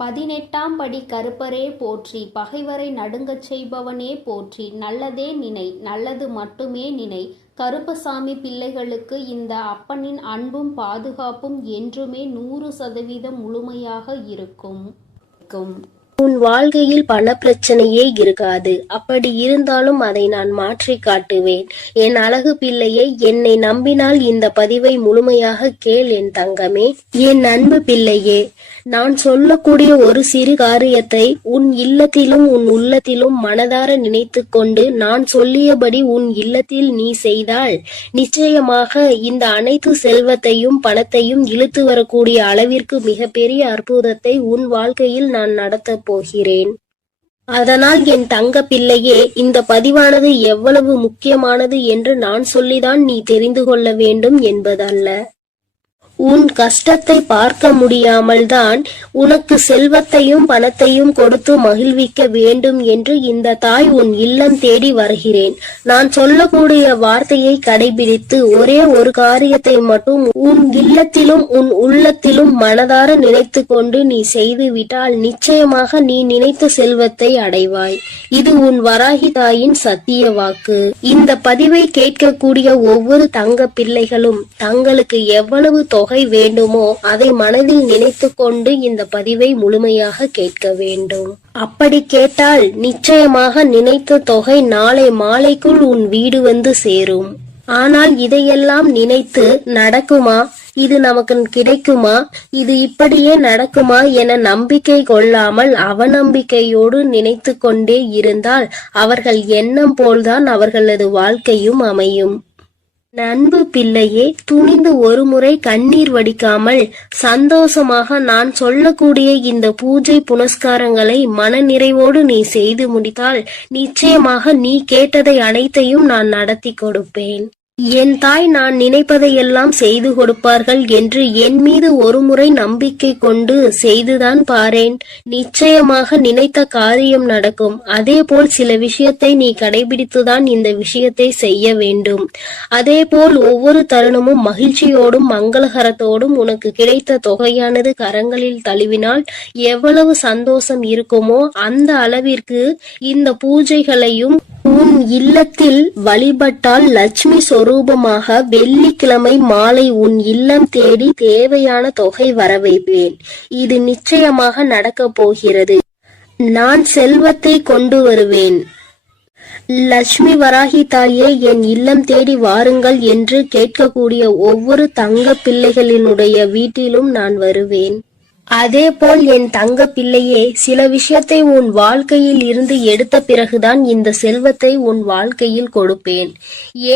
18ஆம் படி கருப்பரே போற்றி, பகைவரை நடுங்கச் செய்பவனே போற்றி, நல்லதே நினை, நல்லது மட்டுமே நினை. கருப்பசாமி பிள்ளைகளுக்கு இந்த அப்பனின் அன்பும் பாதுகாப்பும் என்றுமே 100% முழுமையாக இருக்கும். உன் வாழ்க்கையில் பணப்பிரச்சனையே இருக்காது. அப்படி இருந்தாலும் அதை நான் மாற்றி காட்டுவேன். என் அழகு பிள்ளையை, என்னை நம்பினால் இந்த பதிவை முழுமையாக கேள் என் தங்கமே. என் அன்பு பிள்ளையே, நான் சொல்லக்கூடிய ஒரு சிறு காரியத்தை உன் இல்லத்திலும் உன் உள்ளத்திலும் மனதார நினைத்து கொண்டு நான் சொல்லியபடி உன் இல்லத்தில் நீ செய்தால் நிச்சயமாக இந்த அனைத்து செல்வத்தையும் பணத்தையும் இழுத்து வரக்கூடிய அளவிற்கு மிகப்பெரிய அற்புதத்தை உன் வாழ்க்கையில் நான் நடத்தப் போகிறேன். அதனால் என் தங்க பிள்ளையே, இந்த பதிவானது எவ்வளவு முக்கியமானது என்று நான் சொல்லிதான் நீ தெரிந்து கொள்ள வேண்டும் என்பதல்ல. உன் கஷ்டத்தை பார்க்க முடியாமல் தான் உனக்கு செல்வத்தையும் பணத்தையும் கொடுத்து மகிழ்விக்க வேண்டும் என்று இந்த தாய் உன் இல்லம் தேடி வருகிறேன். நான் சொல்லக்கூடிய வார்த்தையை கடைபிடித்து ஒரே ஒரு காரியத்தை மட்டும் உன் இல்லத்திலும் உன் உள்ளத்திலும் மனதார நினைத்து கொண்டு நீ செய்துவிட்டால் நிச்சயமாக நீ நினைத்த செல்வத்தை அடைவாய். இது உன் வராகி தாயின் சத்திய வாக்கு. இந்த பதிவை கேட்கக்கூடிய ஒவ்வொரு தங்க பிள்ளைகளும் தங்களுக்கு எவ்வளவு தொகை வேண்டுமோ அதை மனதில் நினைத்து கொண்டு இந்த பதிவை முழுமையாக கேட்க வேண்டும். அப்படி கேட்டால் நிச்சயமாக நினைத்த தொகை நாளை மாலைக்குள் உன் வீடு வந்து சேரும். ஆனால் இதையெல்லாம் நினைத்து நடக்குமா, இது நமக்கு கிடைக்குமா, இது இப்படியே நடக்குமா என நம்பிக்கை கொள்ளாமல் அவநம்பிக்கையோடு நினைத்து கொண்டே இருந்தால் அவர்கள் எண்ணம் போல்தான் அவர்களது வாழ்க்கையும் அமையும். அன்பு பிள்ளையே, துணிந்து ஒரு முறை கண்ணீர் வடிக்காமல் சந்தோஷமாக நான் சொல்லக்கூடிய இந்த பூஜை புனஸ்காரங்களை மன நிறைவோடு நீ செய்து முடித்தால் நிச்சயமாக நீ கேட்டதை அனைத்தையும் நான் நடத்தி கொடுப்பேன். என் தாய் நான் நினைப்பதையெல்லாம் செய்து கொடுப்பார்கள் என்று என் மீது ஒரு முறை நம்பிக்கை கொண்டு செய்துதான் பாரேன். நிச்சயமாக நினைத்த காரியம் நடக்கும். அதே போல் சில விஷயத்தை நீ கடைபிடித்துதான் இந்த விஷயத்தை செய்ய வேண்டும். அதே போல் ஒவ்வொரு தருணமும் மகிழ்ச்சியோடும் மங்களகரத்தோடும் உனக்கு கிடைத்த தொகையானது கரங்களில் தழுவினால் எவ்வளவு சந்தோஷம் இருக்குமோ அந்த அளவிற்கு இந்த பூஜைகளையும் உன் இல்லத்தில் வழிபட்டால் லட்சுமி சொரூபமாக வெள்ளிக்கிழமை மாலை உன் இல்லம் தேடி தேவையான தொகை வர வைப்பேன். இது நிச்சயமாக நடக்கப் போகிறது. நான் செல்வத்தை கொண்டு வருவேன். லட்சுமி வராகி தாயே, என் இல்லம் தேடி வாருங்கள் என்று கேட்கக்கூடிய ஒவ்வொரு தங்க பிள்ளைகளினுடைய வீட்டிலும் நான் வருவேன். அதே போல் என் தங்க பிள்ளையே, சில விஷயத்தை உன் வாழ்க்கையில் இருந்து எடுத்த பிறகுதான் இந்த செல்வத்தை உன் வாழ்க்கையில் கொடுப்பேன்.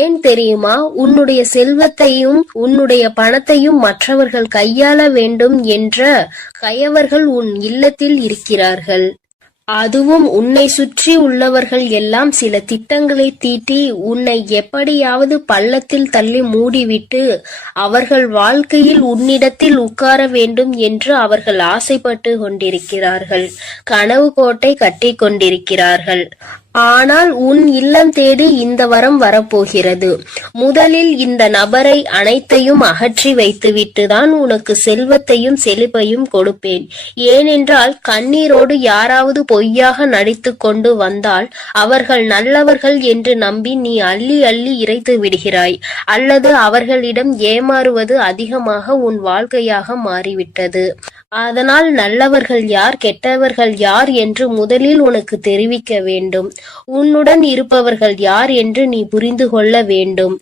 ஏன் தெரியுமா? உன்னுடைய செல்வத்தையும் உன்னுடைய பணத்தையும் மற்றவர்கள் கையாள வேண்டும் என்ற கயவர்கள் உன் இல்லத்தில் இருக்கிறார்கள். அதுவும் உன்னை சுற்றி உள்ளவர்கள் எல்லாம் சில திட்டங்களை தீட்டி உன்னை எப்படியாவது பள்ளத்தில் தள்ளி மூடிவிட்டு அவர்கள் வாழ்க்கையில் உன்னிடத்தில் உட்கார வேண்டும் என்று அவர்கள் ஆசைப்பட்டு கொண்டிருக்கிறார்கள். கனவு கோட்டை கட்டி கொண்டிருக்கிறார்கள். ஆனால் உன் இல்லம் தேடி இந்த வரம் வரப்போகிறது. முதலில் இந்த நபரை அனைத்தையும் அகற்றி வைத்துவிட்டுதான் உனக்கு செல்வத்தையும் செழிப்பையும் கொடுப்பேன். ஏனென்றால் கண்ணீரோடு யாராவது பொய்யாக நடித்து கொண்டு வந்தால் அவர்கள் நல்லவர்கள் என்று நம்பி நீ அள்ளி அள்ளி இறைத்து விடுகிறாய். அல்லது அவர்களிடம் ஏமாறுவது அதிகமாக உன் வாழ்க்கையாக மாறிவிட்டது. அதனால் நல்லவர்கள் யார் கெட்டவர்கள் யார் என்று முதலில் உனக்கு தெரிவிக்க வேண்டும். உன்னுடன் இருப்பவர்கள் யார் என்று நீ புரிந்து கொள்ள வேண்டும்.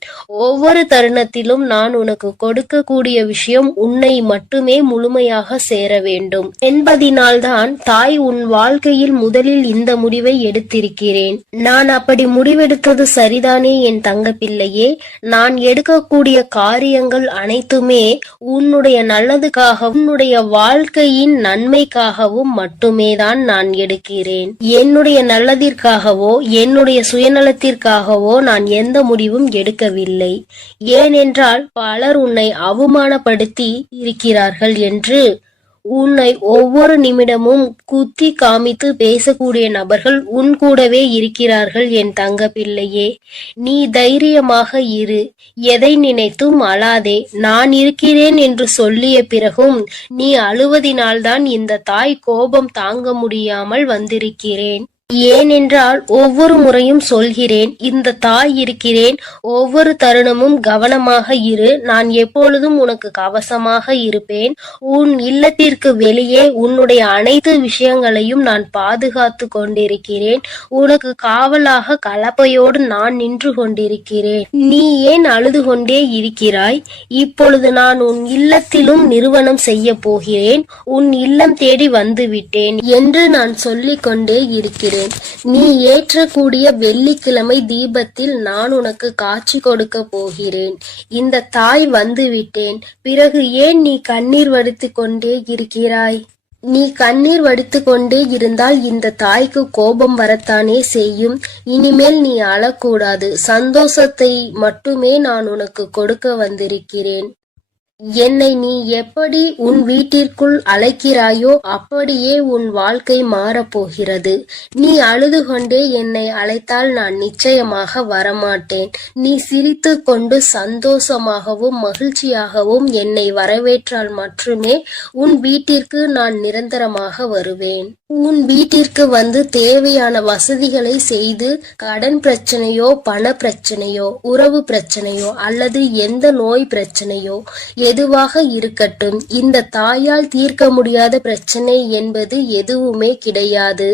ஒவ்வொரு தருணத்திலும் நான் உனக்கு கொடுக்கக்கூடிய விஷயம் உன்னை மட்டுமே முழுமையாக சேர வேண்டும் என்பதினால்தான் தாய் உன் வாழ்க்கையில் முதலில் இந்த முடிவை எடுத்திருக்கிறேன். நான் அப்படி முடிவெடுத்தது சரிதானே என் தங்க பிள்ளையே? நான் எடுக்கக்கூடிய காரியங்கள் அனைத்துமே உன்னுடைய நல்லதுக்காக உன்னுடைய வாழ்க்கையின் நன்மைக்காகவும் மட்டுமே தான் நான் எடுக்கிறேன். என்னுடைய நல்லதிற்காகவோ என்னுடைய சுயநலத்திற்காகவோ நான் எந்த முடிவும் எடுக்கவில்லை. ஏனென்றால் பலர் உன்னை அவமானப்படுத்தி இருக்கிறார்கள் என்று உன்னை ஒவ்வொரு நிமிடமும் குத்தி காமித்து பேசக்கூடிய நபர்கள் உன் கூடவே இருக்கிறார்கள் என் தங்க பிள்ளையே. நீ தைரியமாக இரு, எதை நினைத்தும் அழாதே. நான் இருக்கிறேன் என்று சொல்லிய பிறகும் நீ அழுவதினால்தான் இந்த தாய் கோபம் தாங்க முடியாமல் வந்திருக்கிறேன். ஏனென்றால் ஒவ்வொரு முறையும் சொல்கிறேன், இந்த தாய் இருக்கிறேன், ஒவ்வொரு தருணமும் கவனமாக இரு, நான் எப்பொழுதும் உனக்கு கவசமாக இருப்பேன். உன் இல்லத்திற்கு வெளியே உன்னுடைய அனைத்து விஷயங்களையும் நான் பாதுகாத்து கொண்டிருக்கிறேன். உனக்கு காவலாக கலப்பையோடு நான் நின்று கொண்டிருக்கிறேன். நீ ஏன் அழுது கொண்டே இருக்கிறாய்? இப்பொழுது நான் உன் இல்லத்திலும் நிறுவனம் செய்ய போகிறேன். உன் இல்லம் தேடி வந்து விட்டேன் என்று நான் சொல்லிக் கொண்டே இருக்கிறேன். நீ ஏற்றக்கூடிய வெள்ளிக்கிழமை தீபத்தில் நான் உனக்கு காட்சி கொடுக்க போகிறேன். இந்த தாய் வந்து விட்டேன். பிறகு ஏன் நீ கண்ணீர் வடித்துக் கொண்டே இருக்கிறாய்? நீ கண்ணீர் வடித்துக் கொண்டே இருந்தால் இந்த தாய்க்கு கோபம் வரத்தானே செய்யும். இனிமேல் நீ அழக்கூடாது. சந்தோஷத்தை மட்டுமே நான் உனக்கு கொடுக்க வந்திருக்கிறேன். என்னை நீ எப்படி உன் வீட்டிற்குள் அழைக்கிறாயோ அப்படியே உன் வாழ்க்கை மாறப்போகிறது. நீ அழுது கொண்டே என்னை அழைத்தால் நான் நிச்சயமாக வரமாட்டேன். நீ சிரித்து கொண்டு சந்தோஷமாகவும் மகிழ்ச்சியாகவும் என்னை வரவேற்றால் மட்டுமே உன் வீட்டிற்கு நான் நிரந்தரமாக வருவேன். உன் வீட்டிற்கு வந்து தேவையான வசதிகளை செய்து கடன் பிரச்சனையோ, பண பிரச்சனையோ, உறவு பிரச்சனையோ அல்லது எந்த நோய் பிரச்சனையோ எதுவாக இருக்கட்டும், இந்த தாயால் தீர்க்க முடியாத பிரச்சனை என்பது எதுவுமே கிடையாது.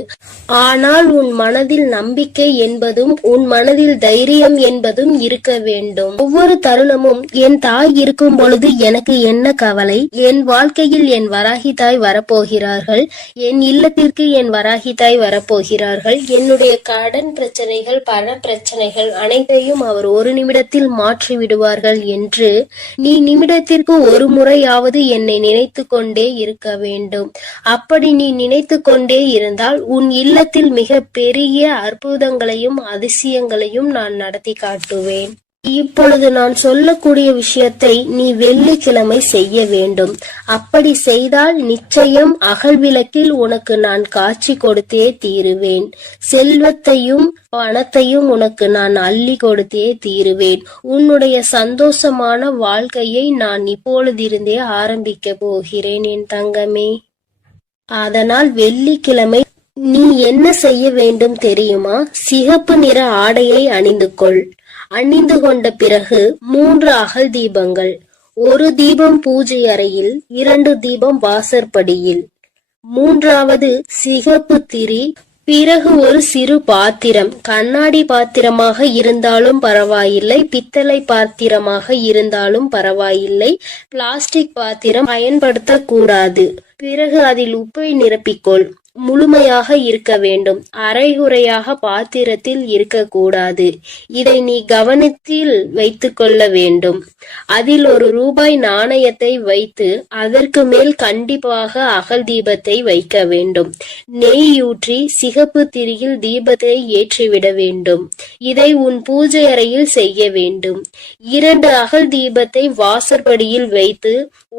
ஆனால் உன் மனதில் நம்பிக்கை என்பதும் உன் மனதில் தைரியம் என்பதும் இருக்க வேண்டும். ஒவ்வொரு தருணமும் என் தாய் இருக்கும் பொழுது எனக்கு என்ன கவலை? என் வாழ்க்கையில் என் வராகி தாய் வரப்போகிறார்கள். என் இல்லத்திற்கு என் வராகி தாய் வரப்போகிறார்கள். என்னுடைய கடன் பிரச்சனைகள், பண பிரச்சனைகள் அனைத்தையும் அவர் ஒரு நிமிடத்தில் மாற்றி விடுவார்கள் என்று நீ நிமிடத்திற்கு ஒரு முறையாவது என்னை நினைத்து கொண்டே இருக்க வேண்டும். அப்படி நீ நினைத்து கொண்டே இருந்தால் உன் இல்லத்தில் மிக பெரிய அற்புதங்களையும் அதிசயங்களையும் நான் நடத்தி காட்டுவேன். இப்பொழுது நான் சொல்லக்கூடிய விஷயத்தை நீ வெள்ளிக்கிழமை செய்ய வேண்டும். அப்படி செய்தால் நிச்சயம் அகல் விளக்கில் உனக்கு நான் காட்சி கொடுத்தே தீருவேன். செல்வத்தையும் பணத்தையும் உனக்கு நான் அள்ளி கொடுத்தே தீருவேன். உன்னுடைய சந்தோஷமான வாழ்க்கையை நான் இப்பொழுதிருந்தே ஆரம்பிக்க போகிறேன் என் தங்கமே. அதனால் வெள்ளிக்கிழமை நீ என்ன செய்ய வேண்டும் தெரியுமா? சிகப்பு நிற ஆடையை அணிந்து கொள். அணிந்து கொண்ட பிறகு 3 அகல் தீபங்கள், 1 தீபம் பூஜை அறையில், 2 தீபம் வாசற்படியில், 3வது சிகப்பு திரி. பிறகு ஒரு சிறு பாத்திரம், கண்ணாடி பாத்திரமாக இருந்தாலும் பரவாயில்லை, பித்தளை பாத்திரமாக இருந்தாலும் பரவாயில்லை, பிளாஸ்டிக் பாத்திரம் பயன்படுத்தக்கூடாது. பிறகு அதில் உப்பை நிரப்பிக்கொள். முழுமையாக இருக்க வேண்டும், அரைகுறையாக பாத்திரத்தில் இருக்கக்கூடாது. இதை நீ கவனத்தில் வைத்து கொள்ள வேண்டும். அதில் ₹1 நாணயத்தை வைத்து அதற்கு மேல் கண்டிப்பாக அகல் தீபத்தை வைக்க வேண்டும். நெய்யூற்றி சிகப்பு திரியில் தீபத்தை ஏற்றிவிட வேண்டும். இதை உன் பூஜை அறையில் செய்ய வேண்டும். 2 அகல் தீபத்தை வாசற்படியில் வைத்து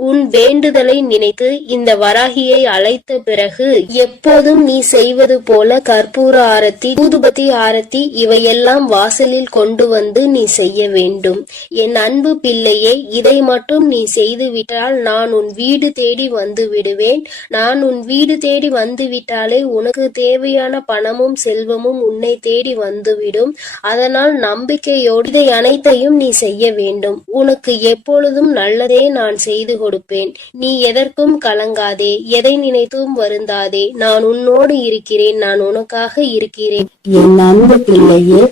உன் வேண்டுதலை நினைத்து இந்த வராகியை அழைத்த பிறகு எப்போதும் நீ செய்வது போல கற்பூர ஆரத்தி, ஊதுபத்தி ஆரத்தி இவையெல்லாம் வாசலில் கொண்டு வந்து நீ செய்ய வேண்டும். என் அன்பு பிள்ளையே, இதை மட்டும் நீ செய்து விட்டால் நான் உன் வீடு தேடி வந்து விடுவேன். நான் உன் வீடு தேடி வந்து விட்டாலே உனக்கு தேவையான பணமும் செல்வமும் உன்னை தேடி வந்துவிடும். அதனால் நம்பிக்கையோடு இதை அனைத்தையும் நீ செய்ய வேண்டும். உனக்கு எப்பொழுதும் நல்லதே நான் செய்து கொடுப்பேன். நீ எதற்கும் கலங்காதே, எதை நினைத்தும் வருந்தாதே. நான் உன்னோடு இருக்கிறேன், நான் உனக்காக இருக்கிறேன். என் அன்பு பிள்ளையே,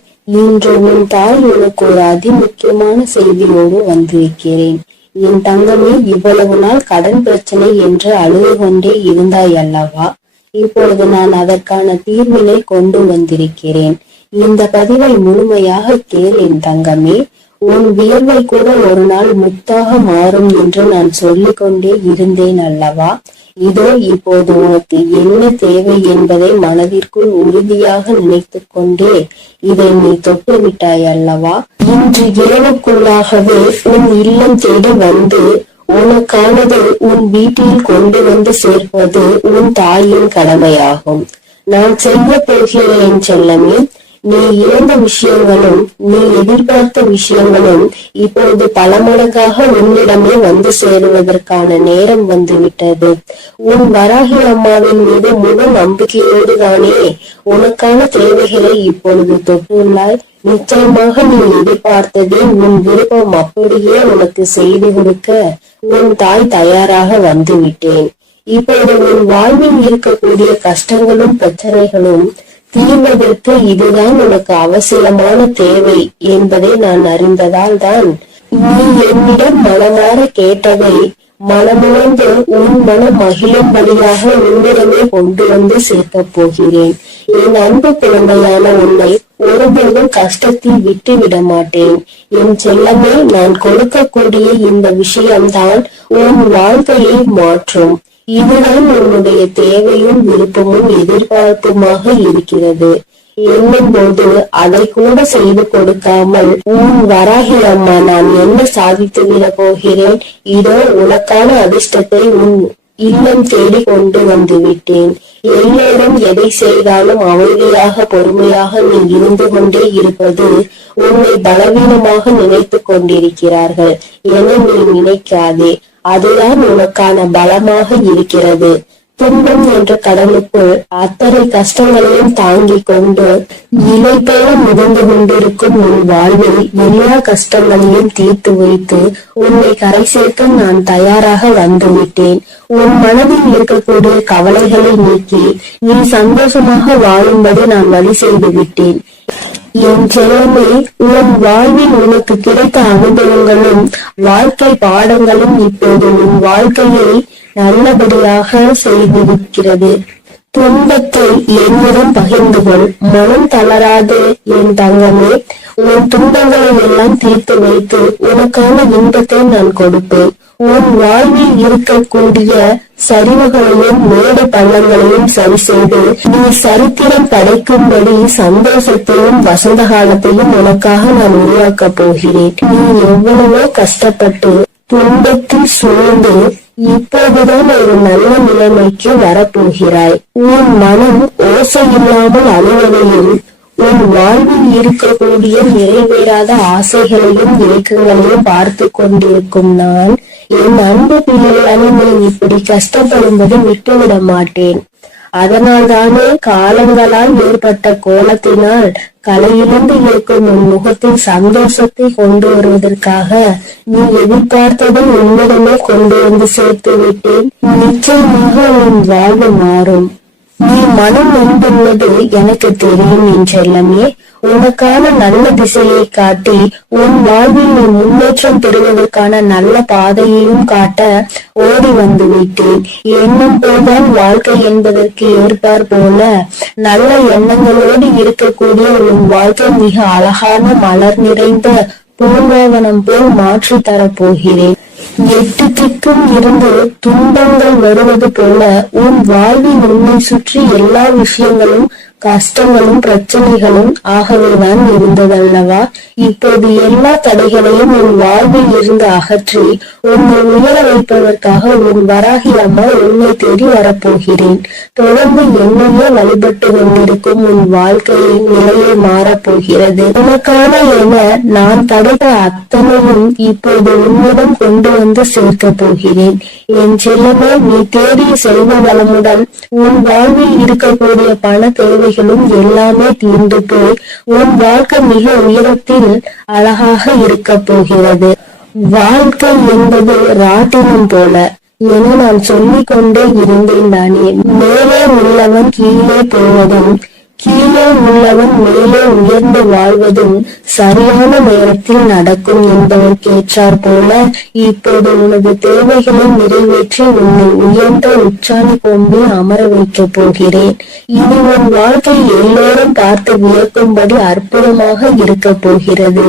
இன்று உன் தாய் உனக்கு ஒரு அதிமுக்கியமான செய்தியோடு வந்திருக்கிறேன். என் தங்கமே, இவ்வளவு நாள் கடன் பிரச்சனை என்று அழுது கொண்டே இருந்தாய் அல்லவா? இப்பொழுது நான் அதற்கான தீர்வினை கொண்டு வந்திருக்கிறேன். இந்த பதிவை முழுமையாக கேள் என் தங்கமே. உன் வியர்வை கூட ஒரு நாள் முத்தாக மாறும் என்று நான் சொல்லிக் கொண்டே இருந்தேன் அல்லவா? இதோ இப்போது உனக்கு என்ன தேவை என்பதை மனதிற்குள் உறுதியாக நினைத்து கொண்டே இதை நீ தொட்டுவிட்டாய் அல்லவா? இன்று இரவுக்குள்ளாகவே உன் இல்லம் தேடி வந்து உனக்கானது உன் வீட்டில் கொண்டு வந்து சேர்ப்பது உன் தாயின் கடமையாகும். நான் செய்ய போகிறேன் செல்லமே. நீ இழந்த விஷயங்களும் நீ எதிர்பார்த்த விஷயங்களும் இப்பொழுது பல மடங்காக உன்னிடமே வந்து சேருவதற்கான நேரம் வந்துவிட்டது. உன் வராகி அம்மாவின் மீது முழு நம்பிக்கையோடு தானே உனக்கான தேவைகளை இப்பொழுது தொட்டுள்ளாய். நிச்சயமாக நீ எதிர்பார்த்ததே உன் விருப்பம் அப்படியே உனக்கு செய்து கொடுக்க உன் தாய் தயாராக வந்து விட்டேன். இப்பொழுது உன் வாழ்வில் இருக்கக்கூடிய கஷ்டங்களும் பிரச்சனைகளும் தீர்வதற்கு இதுதான் உனக்கு அவசியமான தேவை என்பதை நான் அறிந்ததால் தான் நீ என்னிடம் மனமாற கேட்டதை மனமுணர்ந்து உன் மனம் மகிழும்படியாக உன்னிடமே கொண்டு வந்து சேர்க்கப் போகிறேன். என் அன்பு குழந்தையான உன்னை ஒருபோதும் கஷ்டத்தில் விட்டு விட மாட்டேன். என் செல்லமே, நான் கொடுக்கக்கூடிய இந்த விஷயம்தான் உன் வாழ்க்கையை மாற்றும். இதுதான் உன்னுடைய தேவையும் விருப்பமும் எதிர்பார்ப்புமாக இருக்கிறது என்னும் போது அதை கூட செய்து கொடுக்காமல் உன் வராகி அம்மா நான் என்ன சாதித்து விட போகிறேன். இதோ உனக்கான அதிர்ஷ்டத்தை உன் இல்லம் தேடி கொண்டு வந்து விட்டேன். எல்லோரும் எதை செய்தாலும் அமைதியாக பொறுமையாக நீ இருந்து கொண்டே இருப்பது உன்னை பலவீனமாக நினைத்து கொண்டிருக்கிறார்கள் என நீ நினைக்காதே. அதுதான் உனக்கான பலமாக இருக்கிறது. துன்பம் என்ற கடலுக்குள் அத்தனை கஷ்டங்களையும் தாங்கிக் கொண்டு இலை போல மிதந்து கொண்டிருக்கும் உன் வாழ்வில் எல்லா கஷ்டங்களையும் தீர்த்து வைத்து உன்னை கரை சேர்க்க நான் தயாராக வந்துவிட்டேன். உன் மனதில் இருக்கக்கூடிய கவலைகளை நீக்கி நீ சந்தோஷமாக வாழும்படி நான் வழி செய்து விட்டேன். என் செல்லமே, உன் வாழ்வில் உனக்கு கிடைத்த அனுபவங்களும் வாழ்க்கை பாடங்களும் இப்போது உன் வாழ்க்கையை நல்லபடியாக செய்திருக்கிறது. துன்பத்தை என்னிடம் பகிர்ந்து கொள். மனம் தளராது என் தங்கமே. உன் துன்பங்களை எல்லாம் தீர்த்து வைத்து உனக்கான இன்பத்தை நான் கொடுப்பேன். உன் வாழ்வில் இருக்கக்கூடிய சரிவுகளையும் மேடு பள்ளங்களையும் சரி செய்து நீ சரித்திரம் படைக்கும்படி சந்தோஷத்தையும் வசந்த காலத்தையும் உனக்காக நான் உருவாக்கப் போகிறேன். நீ எவ்வளவோ கஷ்டப்பட்டு துன்பத்தில் சூழ்ந்து இப்போதுதான் ஒரு நல்ல நிலைமைக்கு வரப்போகிறாய். உன் மனம் ஓசை இல்லாமல் அழுவதையும் உன் வாழ்வில் இருக்கக்கூடிய நிறைவேறாத ஆசைகளையும் ஏக்கங்களையும் பார்த்து கொண்டிருக்கும் நான் என் அன்பு பிள்ளையான நீ இப்படி கஷ்டப்படும்போது விட்டுவிட மாட்டேன். அதனால் தானே காலங்களால் ஏற்பட்ட கோலத்தினால் கலையிலிருந்து இருக்கும் உன் முகத்தில் சந்தோஷத்தை கொண்டு வருவதற்காக நீ எதிர்பார்த்ததை உன்னிடமே கொண்டு வந்து சேர்த்து விட்டேன். நிச்சயமாக உன் வாழ்வு மாறும். நீ மனம் நொந்துள்ளது எனக்கு தெரியும் என் செல்லமே. உனக்கான நல்ல திசையை காட்டி உன் வாழ்வில் நீ முன்னேற்றம் பெறுவதற்கான நல்ல பாதையையும் காட்ட ஓடி வந்து விட்டேன். எண்ணம் போல்தான் வாழ்க்கை என்பதற்கு ஏற்பார் போல நல்ல எண்ணங்களோடு இருக்கக்கூடிய உன் வாழ்க்கை மிக அழகான மலர் நிறைந்த பூங்காவனம் போல் மாற்றி தரப்போகிறேன். எட்டு திக்கும் இருந்து துன்பங்கள் வருவது போல உன் வாழ்வில் உன்னை சுற்றி எல்லா விஷயங்களும் கஷ்டங்களும் பிரச்சனைகளும் ஆகவேதான் இருந்ததல்லவா? இப்போது எல்லா தடைகளையும் உன் வாழ்வில் இருந்து அகற்றி உன்னை உயர வைப்பதற்காக உன் வராகி அம்மா உன்னை தேடி வரப்போகிறேன். தொடர்ந்து என்னையே வழிபட்டு கொண்டிருக்கும் உன் வாழ்க்கையின் நிலையை மாறப்போகிறது. உனக்கான என நான் படைத்த அத்தனையும் இப்போது உன்னிடம் கொண்டு வந்து சேர்க்க போகிறேன். என் செல்லமே, நீ தேடிய செல்வ வளமுடன் உன் வாழ்வில் இருக்கக்கூடிய பண தேவை எல்லாமே தீர்ந்து போய் உன் வாழ்க்கை மிக உயரத்தில் அழகாக இருக்க போகிறது. வாழ்க்கை என்பது ராட்டினம் போல என நான் சொல்லிக் கொண்டே இருந்தேன் தானே. மேலே உள்ளவன் கீழே போவதும் கீழே உள்ளவன் மேலே உயர்ந்து வாழ்வதும் சரியான நேரத்தில் நடக்கும் என்பதற்கேற்றார் போல இப்போது உனது தேவைகளை நிறைவேற்றி உன்னை உயர்ந்த உச்சாணி கொம்பில் அமர வைக்கப் போகிறேன். இனி உன் வாழ்க்கை எல்லோரும் பார்த்து வியக்கும்படி அற்புதமாக இருக்க போகிறது.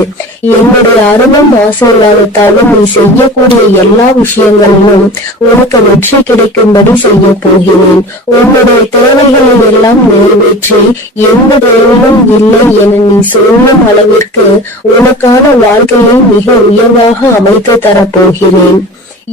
என்னுடைய அருளும் ஆசீர்வாதத்தாலும் நீ செய்யக்கூடிய எல்லா விஷயங்களிலும் உனக்கு வெற்றி கிடைக்கும்படி செய்ய போகிறேன். உன்னுடைய தேவைகளை எல்லாம் நிறைவேற்றி எந்த தேவையும் இல்லை என நீ சொல்லும் அளவிற்கு உனக்கான வாழ்க்கையை மிக உயர்வாக அமைத்து தரப்போகிறேன்.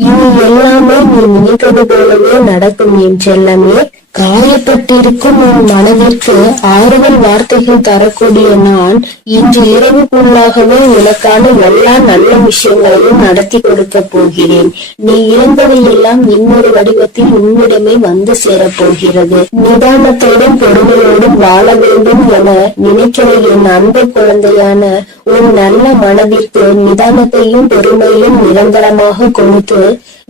இனி எல்லாமே நீ நினைத்தது போலவே நடக்கும் என் செல்லமே. காயப்பட்டிருக்கும் உன் மனதிற்கு ஆறுதல் வார்த்தைகள் தரக்கூடிய நான் இன்று இரவுக்குள்ளாகவே உனக்கான எல்லா நல்ல விஷயங்களையும் நடத்தி கொடுக்க போகிறேன். நீ இழந்ததையெல்லாம் இன்னொரு வடிவத்தில் உன்னிடமே வந்து சேரப்போகிறது. நிதானத்தோடும் பொறுமையோடும் வாழ வேண்டும் என நினைக்கிற என் அன்பு குழந்தையான உன் நல்ல மனதிற்கு நிதானத்தையும் பொறுமையும் நிரந்தரமாக கொடுத்து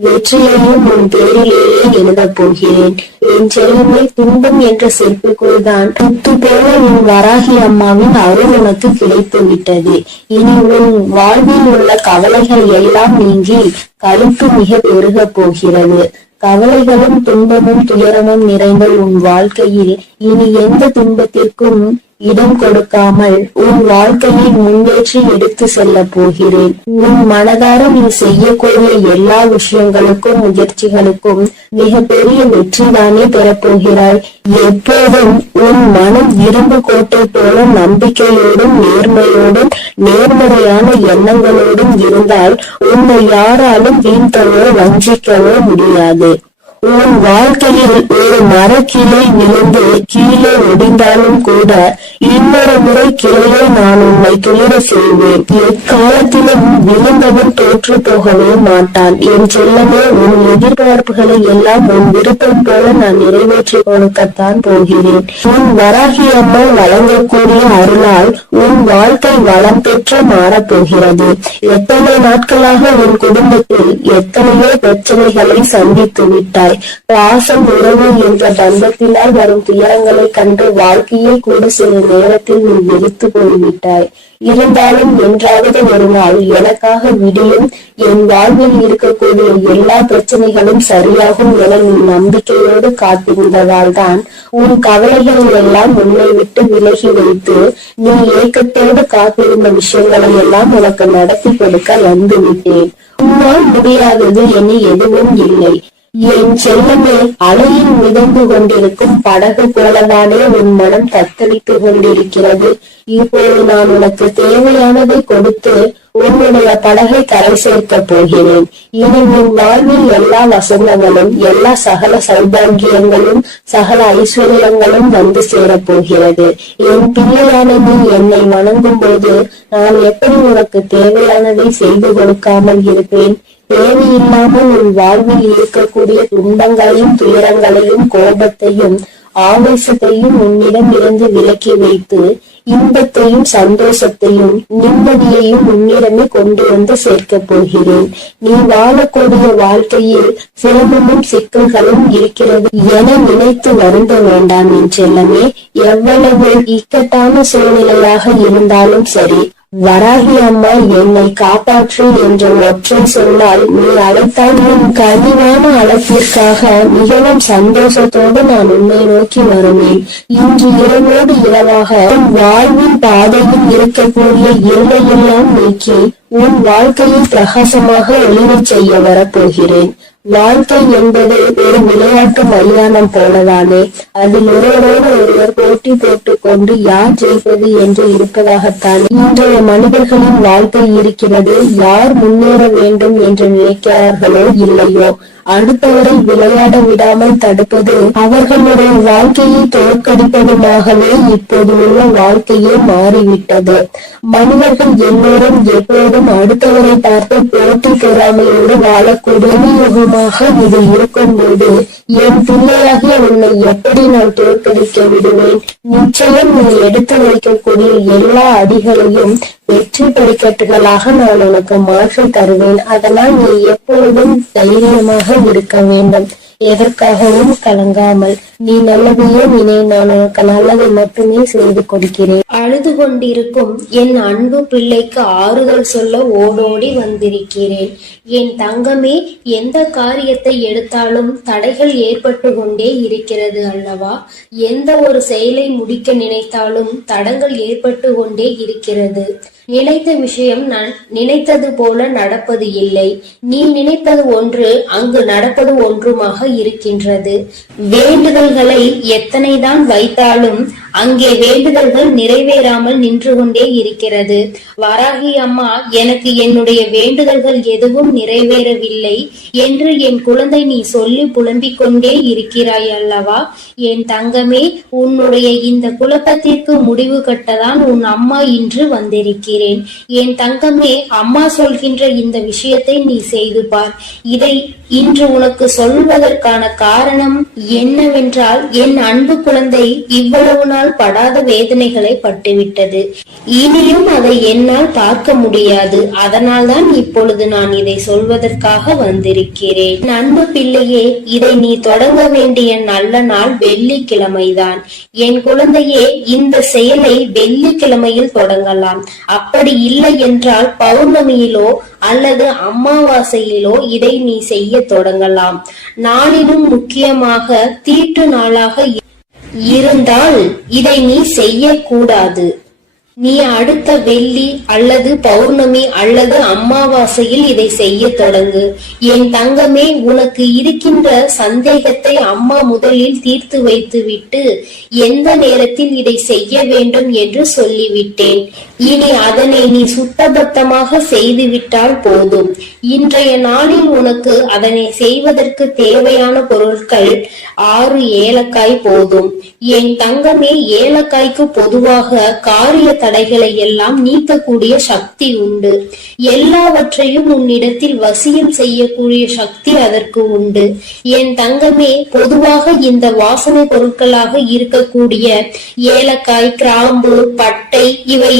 வெற்றியையும் உன் பேரிலேயே எழுதப் போகிறேன். என் செல்லமே, துன்பம் என்ற செருப்புக்குள்தான் முத்து போல உன் வராகி அம்மாவின் அருள் உனக்கு கிடைத்து விட்டது. இனி உன் வாழ்வில் உள்ள கவலைகள் எல்லாம் நீங்கி களிப்பு மிக பெருக போகிறது. கவலைகளும் துன்பமும் துயரமும் நிறைந்த உன் வாழ்க்கையில் இனி எந்த துன்பத்திற்கும் இடம் கொடுக்காமல் உன் வாழ்க்கையை முன்னேற்றி எடுத்து செல்ல போகிறேன். உன் மனதார நீ செய்யக்கூடிய எல்லா விஷயங்களுக்கும் முயற்சிகளுக்கும் மிக பெரிய வெற்றிதானே பெறப்போகிறாய். எப்போதும் உன் மனம் இரும்பு கோட்டை போல நம்பிக்கையோடும் நேர்மையோடும் நேர்மறையான எண்ணங்களோடும் இருந்தால் உன்னை யாராலும் வீழ்த்தவோ வஞ்சிக்கவோ முடியாது. உன் வாழ்க்கையில் ஒரு மரக்கிளை விழுந்து கீழே ஒடிந்தாலும் கூட இன்னொரு முறை கிளையை நான் உன்னை துயர செய்வேன். எக்காலத்திலும் விழுந்தவன் தோற்று போகவே மாட்டான். என் செல்லமே, உன் எதிர்பார்ப்புகளை எல்லாம் உன் விருப்பம் போல நான் நிறைவேற்றி கொடுக்கத்தான் போகிறேன். உன் வராகி அம்மா வழங்கக்கூடிய அருளால் உன் வாழ்க்கை வளம் பெற்று மாறப்போகிறது. எத்தனை நாட்களாக உன் குடும்பத்தில் எத்தனையோ பிரச்சனைகளை சந்தித்து விட்டாய். பாசம் உறவு என்ற பந்தத்தினால் வரும் துயரங்களை கண்டு வாழ்க்கையை கூட சில நேரத்தில் நீ வெறுத்து போய்விட்டாய். இருந்தாலும் என்றாவது ஒரு நாள் எனக்காக விடியும், என் வாழ்வில் இருக்கக்கூடிய எல்லா பிரச்சனைகளும் சரியாகும் என நீ நம்பிக்கையோடு காத்திருந்ததால் தான் உன் கவலைகள் எல்லாம் உன்னை விட்டு விலகி வைத்து நீ ஏக்கத்தோடு காத்திருந்த விஷயங்களை எல்லாம் உனக்கு நடத்தி கொடுக்க வந்துவிட்டேன். உன்னால் முடியாதது என எதுவும் இல்லை. என் செல்லமே, அலையில் மிதந்து கொண்டிருக்கும் படகு போலதானே உன் மனம் தத்தளித்து கொண்டிருக்கிறது. இப்போது நான் உனக்கு தேவையானதை கொடுத்து உன்னுடைய படகை கரை சேர்க்க போகிறேன். இனி உன் வாழ்வில் எல்லா வசந்தங்களும் எல்லா சகல சௌபாகியங்களும் சகல ஐஸ்வர்யங்களும் வந்து சேரப் போகிறது. என் பிள்ளையான நீ என்னை வணங்கும் போது நான் எப்படி உனக்கு தேவையானதை செய்து கொடுக்காமல் இருப்பேன்? தேவையில்லாமல் உன் வாழ்வில் இருக்கக்கூடிய துன்பங்களையும் துயரங்களையும் கோபத்தையும் ஆவேசத்தையும் உன்னிடம் இருந்து விலக்கி வைத்து இன்பத்தையும் சந்தோஷத்தையும் நிம்மதியையும் உன்னிடமே கொண்டு வந்து சேர்க்க போகிறேன். நீ வாழக்கூடிய வாழ்க்கையில் சிரமமும் சிக்கல்களும் இருக்கிறது என நினைத்து வருந்த வேண்டாம் என் செல்லமே. எவ்வளவு இக்கட்டான சூழ்நிலையாக இருந்தாலும் சரி, வராகி அம்மா என்னை காப்பாற்று என்ற ஒற்றை சொன்னால் நீ அழைத்தால் உன் கனிவான அழைப்பிற்காக மிகவும் சந்தோஷத்தோடு நான் உன்னை நோக்கி வருவேன். இன்று இரவோடு இரவாக உன் வாழ்வின் பாதையில் இருக்கக்கூடிய இருளையெல்லாம் நீக்கி உன் வாழ்க்கையை பிரகாசமாக ஒளிரச் செய்ய வரப்போகிறேன். வாழ்க்கை என்பது ஒரு விளையாட்டு மைதானம் போலதானே. அதில் ஒருவரோடு ஒருவர் போட்டி போட்டுக் கொண்டு யார் ஜெயிப்பது என்று இருப்பதாகத்தான் இன்றைய மனிதர்களின் வாழ்க்கை இருக்கிறது. யார் முன்னேற வேண்டும் என்று நினைக்கிறார்களோ இல்லையோ, அடுத்தவரை விளையாட விடாமல் தடுப்பது அவர்களுடைய வாழ்க்கையை தோற்கடிப்பதுமாகவே இப்போது உள்ள வாழ்க்கையே மாறிவிட்டது. மனிதர்கள் எல்லோரும் எப்போதும் அடுத்தவரை பார்த்து போட்டி பொறாமையோடு வாழக்கூடிய யுகமாக இது இருக்கும் போது என் பிள்ளையாகிய உன்னை எப்படி நான் தோற்கடிக்க விடுவேன்? நிச்சயம் நீ எடுத்து வைக்கக்கூடிய எல்லா அடிகளையும் வெற்றி படிக்கட்டுகளாக நான் உனக்கு மாற்றி தருவேன். அதனால் நீ எப்பொழுதும் தைரியமாக இருக்க வேண்டும். எதற்காகவும் கலங்காமல் நீ நல்லதையே நினை. நான் உனக்கு நல்லதை மட்டுமே செய்து கொடுக்கிறேன். அழுது கொண்டிருக்கும் என் அன்பு பிள்ளைக்கு ஆறுதல் சொல்ல ஓடோடி வந்திருக்கிறேன். என் தங்கமே, எந்த காரியத்தை எடுத்தாலும் தடைகள் ஏற்பட்டு கொண்டே இருக்கிறது அல்லவா? எந்த ஒரு செயலை முடிக்க நினைத்தாலும் தடங்கள் ஏற்பட்டு கொண்டே இருக்கிறது. நினைத்த விஷயம் நான் நினைத்தது போல நடப்பது இல்லை. நீ நினைப்பது ஒன்று, அங்கு நடப்பது ஒன்றுமாக இருக்கின்றது. வேண்டுதல்களை எத்தனைதான் வைத்தாலும் அங்கே வேண்டுதல்கள் நிறைவேறாமல் நின்று கொண்டே இருக்கிறது. வராகி அம்மா, எனக்கு என்னுடைய வேண்டுதல்கள் எதுவும் நிறைவேறவில்லை என்று என் குழந்தை நீ சொல்லி புலம்பிக் கொண்டே இருக்கிறாய் அல்லவா? என் தங்கமே, உன்னுடைய இந்த குழப்பத்திற்கு முடிவு கட்டதான் உன் அம்மா இன்று வந்திருக்கிறேன். என் தங்கமே, அம்மா சொல்கின்ற இந்த விஷயத்தை நீ செய்து பார். இதை இன்று உனக்கு சொல்வதற்கான காரணம் என்னவென்றால், என் அன்பு குழந்தை இவ்வளவு நாள் படாத வேதனைகளை பட்டுவிட்டது. இனியும் அதை என்னால் பார்க்க முடியாது. அதனால்தான் இப்பொழுது நான் இதை சொல்வதற்காக வந்திருக்கிறேன். அன்பு பிள்ளையே, இதை நீ தொடங்க வேண்டிய நல்ல நாள் வெள்ளிக்கிழமைதான். என் குழந்தையே, இந்த செயலை வெள்ளிக்கிழமையில் தொடங்கலாம். அப்படி இல்லை என்றால் பௌர்ணமியிலோ அல்லது அமாவாசையிலோ இதை நீ செய்ய தொடங்கலாம். நாளிலும் முக்கியமாக தீட்டு நாளாக இருந்தால் இதை நீ செய்யக்கூடாது. நீ அடுத்த வெள்ளி அல்லது பௌர்ணமி அல்லது அமாவாசையில் இதை செய்ய தொடங்கு. என் தங்கமே, உனக்கு இருக்கின்ற சந்தேகத்தை அம்மா முதலில் தீர்த்து வைத்து விட்டு எந்த நேரத்தில் இதை செய்ய வேண்டும் என்று சொல்லிவிட்டேன். இனி அதனை நீ சுத்தபத்தமாக செய்துவிட்டால் போதும். இன்றைய நாளில் உனக்கு அதனை செய்வதற்கு தேவையான பொருட்கள் 6 ஏலக்காய் போதும். என் தங்கமே, ஏலக்காய்க்கு பொதுவாக காரிய தடைகளை எல்லாம் நீக்கக்கூடிய சக்தி உண்டு. எல்லாவற்றையும் உன்னிடத்தில் வசியம் செய்யக்கூடிய சக்தி அதற்கு உண்டு. என் தங்கமே, பொதுவாக இந்த வாசனை பொருட்களாக இருக்கக்கூடிய ஏலக்காய், கிராம்பு, பட்டை இவை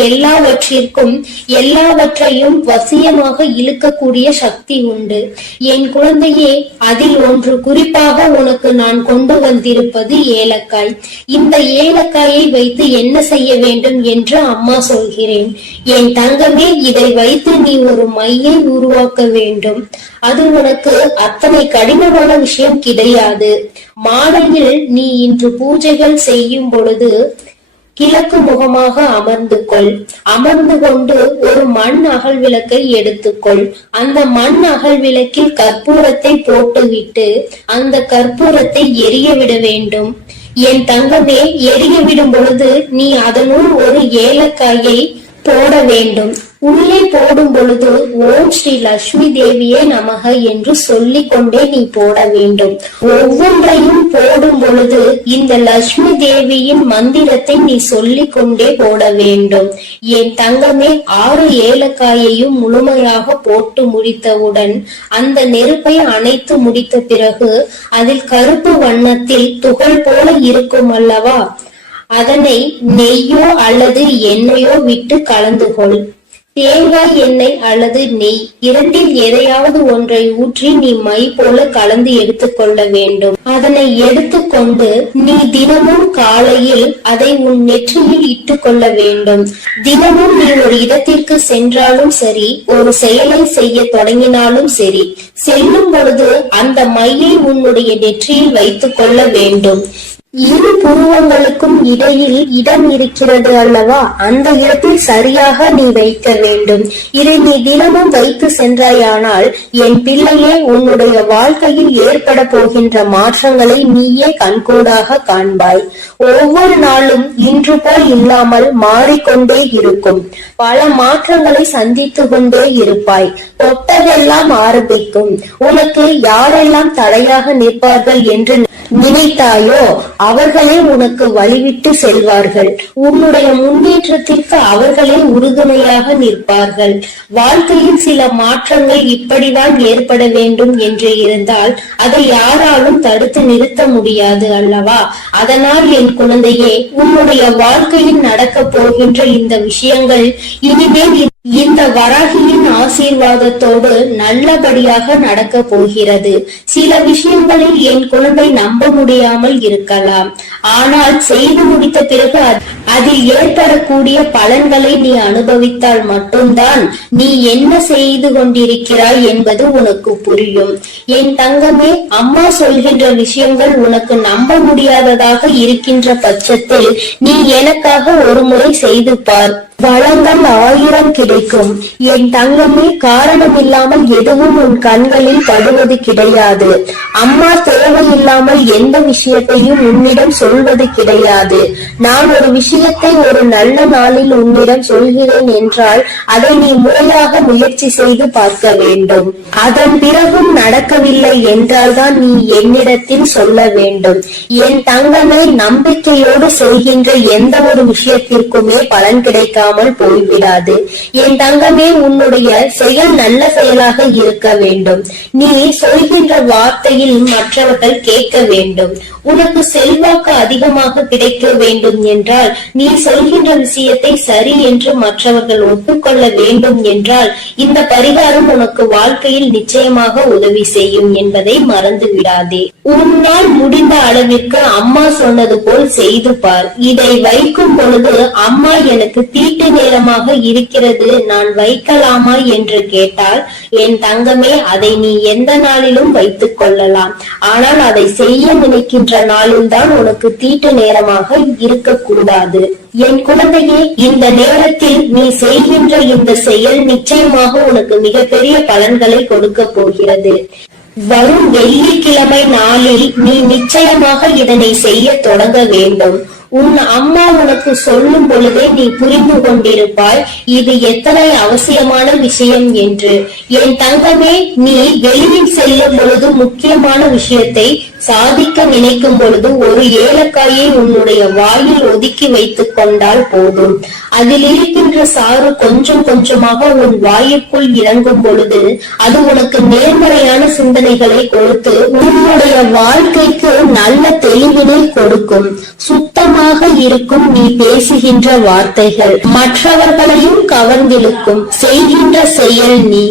எல்லாவற்றையும் வசியமாக இழுக்கக்கூடிய சக்தி உண்டு. என் குழந்தையே, அதில் ஒன்று குறிப்பாக உனக்கு நான் கொண்டு வந்திருப்பது ஏலக்காய். இந்த ஏலக்காயை வைத்து என்ன செய்ய வேண்டும் என்று அம்மா சொல்கிறேன். என் தங்கமே, இதை வைத்து நீ ஒரு மையை உருவாக்க வேண்டும். அது உனக்கு அத்தனை கடினமான விஷயம் கிடையாது. மாலையில் நீ இன்று பூஜைகள் செய்யும் பொழுது கிழக்கு முகமாக அமர்ந்து கொண்டு ஒரு மண் அகல் விளக்கை எடுத்துக்கொள். அந்த மண் அகல் விளக்கில் கற்பூரத்தை போட்டுவிட்டு அந்த கற்பூரத்தை எரிய விட வேண்டும். என் தங்கமே, எரிய விடும் பொழுது நீ அதனுள் ஒரு ஏலக்காயை போட வேண்டும். உள்ளே போடும் பொழுது ஓம் ஸ்ரீ லட்சுமி தேவியே நமக என்று சொல்லிக் கொண்டே நீ போட வேண்டும். ஒவ்வொன்றையும் போடும் பொழுது இந்த லட்சுமி தேவியின் மந்திரத்தை நீ சொல்லிக் கொண்டே போட வேண்டும். என் தங்கமே, 6 ஏலக்காயையும் முழுமையாக போட்டு முடித்தவுடன் அந்த நெருப்பை அணைத்து முடித்த பிறகு அதில் கருப்பு வண்ணத்தில் துகள் போல இருக்கும் அல்லவா, அதனை நெய்யோ அல்லது எண்ணெயோ விட்டு கலந்து கொள். தேங்காய் எண்ணெய் அல்லது நெய் இரண்டில் எதையாவது ஒன்றை ஊற்றி நீ மை போல கலந்து எடுத்துக்கொள்ள வேண்டும். அதனை எடுத்துக்கொண்டு நீ தினமும் காலையில் அதை உன் நெற்றியில் இட்டுக் கொள்ள வேண்டும். தினமும் நீ ஒரு இடத்திற்கு சென்றாலும் சரி, ஒரு செயலை செய்ய தொடங்கினாலும் சரி, செல்லும் பொழுது அந்த மையை உன்னுடைய நெற்றியில் வைத்துக் கொள்ள வேண்டும். 2 புருவங்களுக்கும் இடையில் இடம் இருக்கிறது அல்லவா, அந்த இடத்தில் சரியாக நீ வைக்க வேண்டும். இதை நீ தினமும் வைத்து சென்றாயானால் என் பிள்ளையே, உன்னுடைய வாழ்க்கையில் ஏற்பட போகின்ற மாற்றங்களை நீயே கண்கூடாக காண்பாய். ஒவ்வொரு நாளும் இன்று போல் இல்லாமல் மாறிக்கொண்டே இருக்கும். பல மாற்றங்களை சந்தித்து கொண்டே இருப்பாய். தொட்டதெல்லாம் ஆரம்பிக்கும். உனக்கு யாரெல்லாம் தடையாக நிற்பார்கள் என்று நினைத்தாயோ அவர்களே உனக்கு வழிவிட்டு செல்வார்கள். உன்னுடைய முன்னேற்றத்திற்கு அவர்களே உறுதுணையாக நிற்பார்கள். வாழ்க்கையில் சில மாற்றங்கள் இப்படிதான் ஏற்பட வேண்டும் என்று இருந்தால் அதை யாராலும் தடுத்து நிறுத்த முடியாது அல்லவா? அதனால் என் குழந்தையே, உன்னுடைய வாழ்க்கையில் நடக்க போகின்ற இந்த விஷயங்கள் இனிமேல் இந்த வராகியின் ஆசீர்வாதத்தோடு நல்லபடியாக நடக்க போகிறது. சில விஷயங்களில் என் குழந்தை நம்ப முடியாமல் இருக்கலாம். ஆனால் செய்து முடித்த பிறகு அதில் ஏற்படக்கூடிய பலன்களை நீ அனுபவித்தால் மட்டும்தான் நீ என்ன செய்து கொண்டிருக்கிறாய் என்பது உனக்கு புரியும். என் தங்கமே, அம்மா சொல்கின்ற விஷயங்கள் உனக்கு நம்ப முடியாததாக இருக்கின்ற பட்சத்தில் நீ எனக்காக ஒரு முறை செய்து பார். வளங்கள் 1000 கிடைக்கும். என் தங்கமே, காரணமில்லாமல் எதுவும் உன் கண்களில் படுவது கிடையாது. அம்மா தேவையில்லாமல் எந்த விஷயத்தையும் உன்னிடம் சொல்வது கிடையாது. நான் ஒரு விஷயத்தை ஒரு நல்ல நாளில் உன்னிடம் சொல்கிறேன் என்றால் அதை நீ முறையாக முயற்சி செய்து பார்க்க வேண்டும். அதன் பிறகும் நடக்கவில்லை என்றால்தான் நீ என்னிடத்தில் சொல்ல வேண்டும். என் தங்கமே, நம்பிக்கையோடு செய்கின்ற எந்த ஒரு விஷயத்திற்குமே பலன் கிடைக்காமல் போய்விடாது. என் தங்கமே, உன்னுடைய செயல் நல்ல செயலாக இருக்க வேண்டும். நீ சொல்கின்ற வார்த்தையில் மற்றவர்கள் கேட்க வேண்டும். உனக்கு செல்வாக்கு அதிகமாக கிடைக்க வேண்டும் என்றால் நீ சொல்கின்ற விஷயத்தை சரி என்று மற்றவர்கள் ஒப்புக்கொள்ள வேண்டும் என்றால் இந்த பரிகாரம் உனக்கு வாழ்க்கையில் நிச்சயமாக உதவி செய்யும் என்பதை மறந்து விடாதே. உன்னால் முடிந்த அளவிற்கு அம்மா சொன்னது போல் செய்து பார். இதை வைக்கும் பொழுது அம்மா எனக்கு தீட்டு நேரமாக இருக்கிறது, நான் வைக்கலாமா என்று கேட்டால், என் தங்கமே, அதை நீ எந்த நாளிலும் வைத்துக் கொள்ளலாம். ஆனால் அதை செய்ய நினைக்கின்ற நாளில் தான் உனக்கு தீட்டு நேரமாக இருக்கக்கூடாது. என் குழந்தையே, இந்த நேரத்தில் நீ செய்கின்ற இந்த செயல் நிச்சயமாக உனக்கு மிகப்பெரிய பலன்களை கொடுக்க போகிறது. வரும் வெள்ளிக்கிழமை நாளில் நீ நிச்சயமாக இதனை செய்ய தொடங்க வேண்டும். உன் அம்மா உனக்கு சொல்லும் பொழுதே நீ புரிந்து கொண்டிருப்பாய் இது எத்தனை அவசியமான விஷயம் என்று. என் தங்கமே, நீ வெளியில் செல்லும் பொழுது முக்கியமான விஷயத்தை சாதிக்க நினைக்கும் பொழுது ஒரு ஏலக்காயை உன்னுடைய வாயில் ஒதுக்கி வைத்துக் கொண்டால் போதும். அதில் இருக்கின்ற சாறு கொஞ்சம் கொஞ்சமாக உன் வாயுக்குள் இறங்கும் பொழுது அது உனக்கு நேர்மறையான சிந்தனைகளை கொடுத்து உன்னுடைய வாழ்க்கைக்கு நல்ல தெளிவினை கொடுக்கும். சுத்தமாக இருக்கும் நீ பேசுகின்ற வார்த்தைகள் மற்றவர்களையும் கவர்ந்திழுக்கும். செய்கின்ற செயல் நீ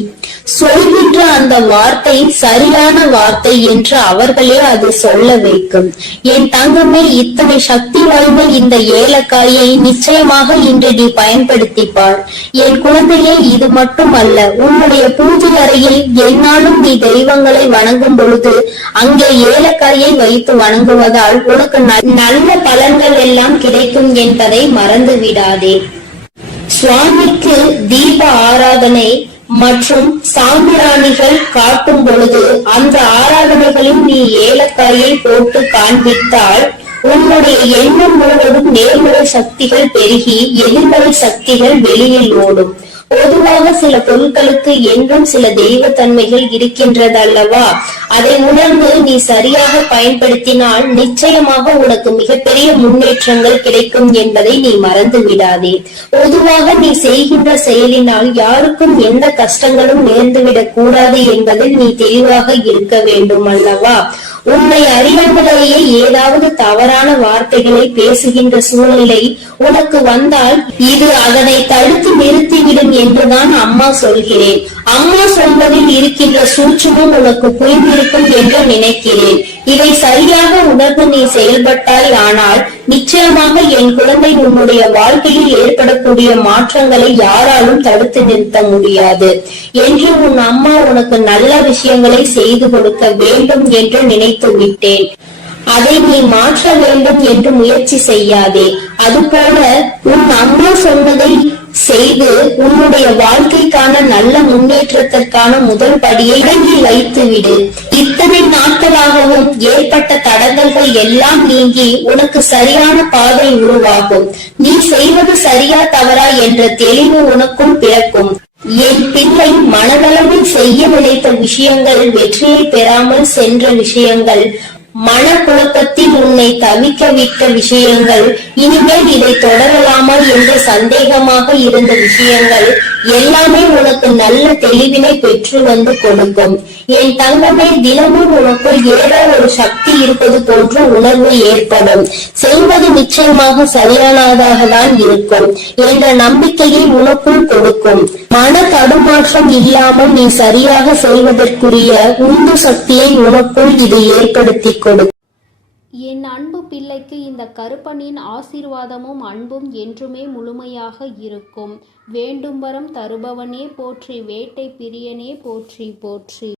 சொல்கின்ற அந்த வார்த்தை சரியான வார்த்தை என்று அவர்களே அது சொல்ல வைக்கும். என் தங்கமே, இத்தனை சக்தி வாய்ந்த இந்த ஏலக்காயை நிச்சயமாக இன்று நீ பயன்படுத்திப்பார். என் குழந்தையே, இது மட்டுமல்ல, உன்னுடைய பூஜை அறையில் எந்நாளும் நீ தெய்வங்களை வணங்கும் பொழுது அங்கே ஏலக்காயை வைத்து வணங்குவதால் உனக்கு நல்ல பலன்கள் எல்லாம் கிடைக்கும் என்பதை மறந்து விடாதே. சுவாமிக்கு தீப ஆராதனை மற்றும் சாம்பிராணிகள் காட்டும் பொழுது அந்த ஆராதனைகளில் நீ ஏலக்காயை போட்டு காண்பித்தால் உன்னுடைய எண்ணம் முழுவதும் நேர்மறை சக்திகள் பெருகி எதிர்மறை சக்திகள் வெளியில் ஓடும். பொதுவாக சில பொருட்களுக்கு என்றும் சில தெய்வத்தன்மைகள் இருக்கின்றது அல்லவா? அதை உணர்ந்து நீ சரியாக பயன்படுத்தினால் நிச்சயமாக உனக்கு மிகப்பெரிய முன்னேற்றங்கள் கிடைக்கும் என்பதை நீ மறந்து விடாதே. பொதுவாக நீ செய்கின்ற செயலினால் யாருக்கும் எந்த கஷ்டங்களும் நேர்ந்துவிடக் கூடாது என்பதில் நீ தெளிவாக இருக்க வேண்டும் அல்லவா? உன்னை அறியாமலேயே ஏதாவது தவறான வார்த்தைகளை பேசுகின்ற சூழ்நிலை உனக்கு வந்தால் இது அதனை தடுத்து நிறுத்திவிடும் என்றுதான் அம்மா சொல்கிறேன். அம்மா சொல்வதில் இருக்கின்ற சூட்சுமம் உனக்கு புரிந்திருக்கும் என்று நினைக்கிறேன். இதை சரியாக உணர்ந்து நீ செயல்பட்டாய் ஆனால் நிச்சயமாக என் குழந்தை உன்னுடைய வாழ்க்கையில் ஏற்படக்கூடிய மாற்றங்களை யாராலும் தடுத்து நிறுத்த முடியாது என்று உன் அம்மா உனக்கு நல்ல விஷயங்களை செய்து கொடுக்க வேண்டும் என்று நினைத்து விட்டேன். அதை நீ மாற்ற வேண்டும் என்று முயற்சி செய்யாதே. அதுபோல உன் அம்மா சொன்னதை செய்து உன்னுடைய வாழ்க்கைக்கான நல்ல முன்னேற்றத்திற்கான முதல் படியை இறங்கி வைத்து விடு. இத்தனை நாட்களாகவும் ஏற்பட்ட தடங்கல்கள் எல்லாம் நீங்கி உனக்கு சரியான பாதை உருவாகும். நீ செய்வது சரியா தவறா என்ற தெளிவு உனக்கும் பிறக்கும். என் பிள்ளை, மனதளவில் செய்ய நினைத்த விஷயங்கள் வெற்றியை பெறாமல் சென்ற விஷயங்கள், மனக்குழப்பத்தில் உன்னை தவிக்க விட்ட விஷயங்கள், இனிமேல் இதை தொடரலாமா என்று சந்தேகமாக இருந்த விஷயங்கள் எல்லாமே உனக்கு நல்ல தெளிவினை பெற்று வந்து கொடுக்கும். என் தங்கமே, தினமும் உனக்குள் ஏதோ ஒரு சக்தி இருப்பது போன்ற உணர்வு ஏற்படும். செய்வது நிச்சயமாக சரியானதாக தான் இருக்கும் என்ற நம்பிக்கையை உனக்குள் கொடுக்கும். மன தடுமாற்றம் இல்லாமல் நீ சரியாக செய்வதற்குரிய உந்து சக்தியை உனக்குள் இது ஏற்படுத்தி கொடு. என் அன்பு பிள்ளைக்கு இந்த கருப்பனின் ஆசீர்வாதமும் அன்பும் என்றுமே முழுமையாக இருக்கும். வேண்டும் வரம் தருபவனே போற்றி, வேட்டை பிரியனே போற்றி போற்றி.